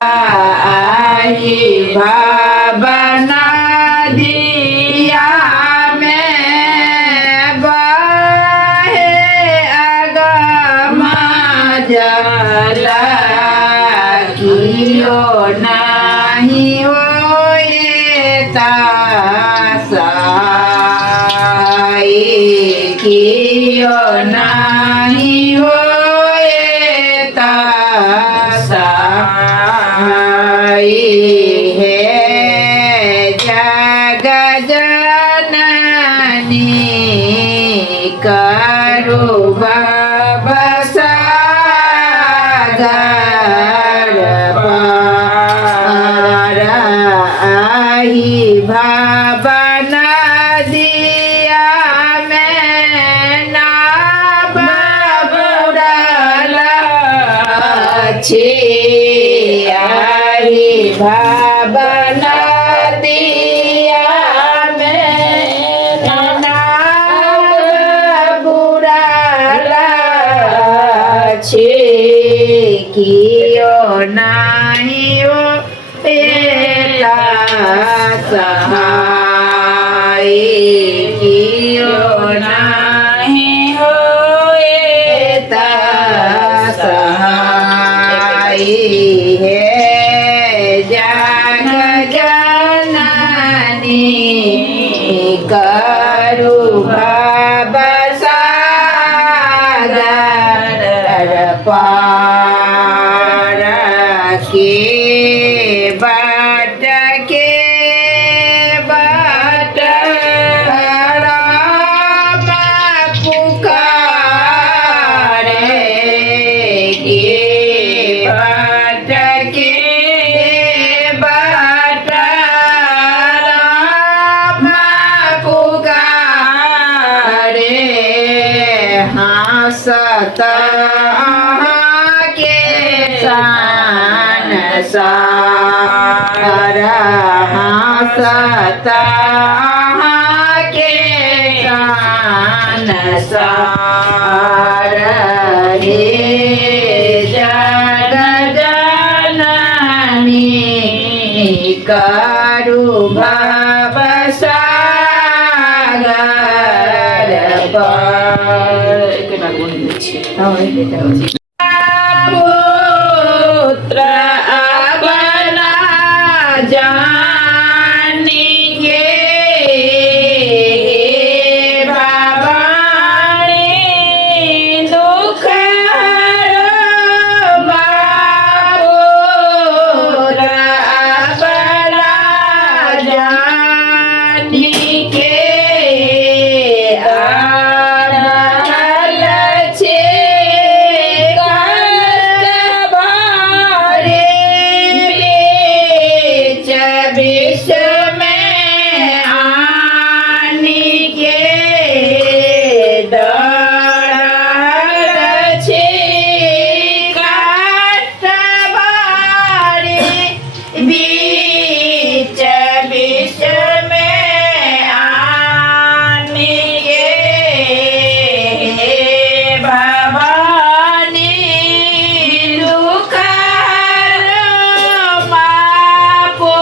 आई भावना दिया में बहे अगमा जला कियो नहीं होए तासाई कियो नहीं होए तासाई है जग जननी करो बसागर पार आई भावना दिया में ना बाबुराला छे आई भावना दिया में ना बाबुराला छे कियो नहीं हो एला सहाय कियो नहीं हो एता सहाय है जग जननी करू बसागर पार के बाट राम पुकारे के बाट राम पुकारे हंसत के सान सारा हंसत के सान सारा हे जग जननी करू भव सागर पर पुत्र अपना जानी के भवानी दुख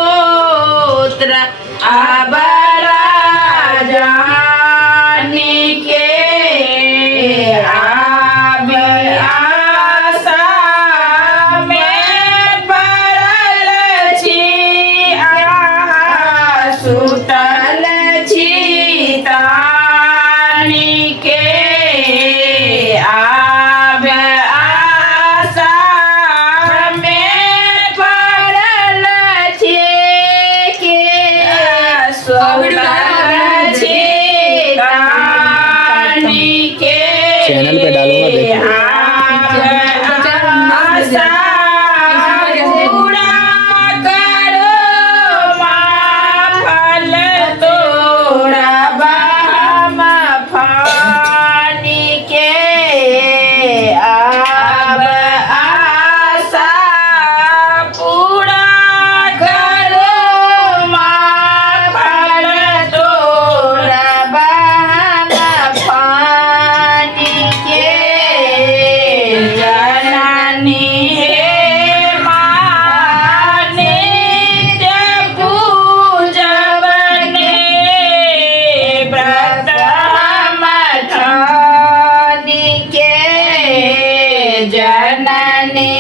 पुत्र अपना जानी के चैनल पे डालूंगा देखो। के जननी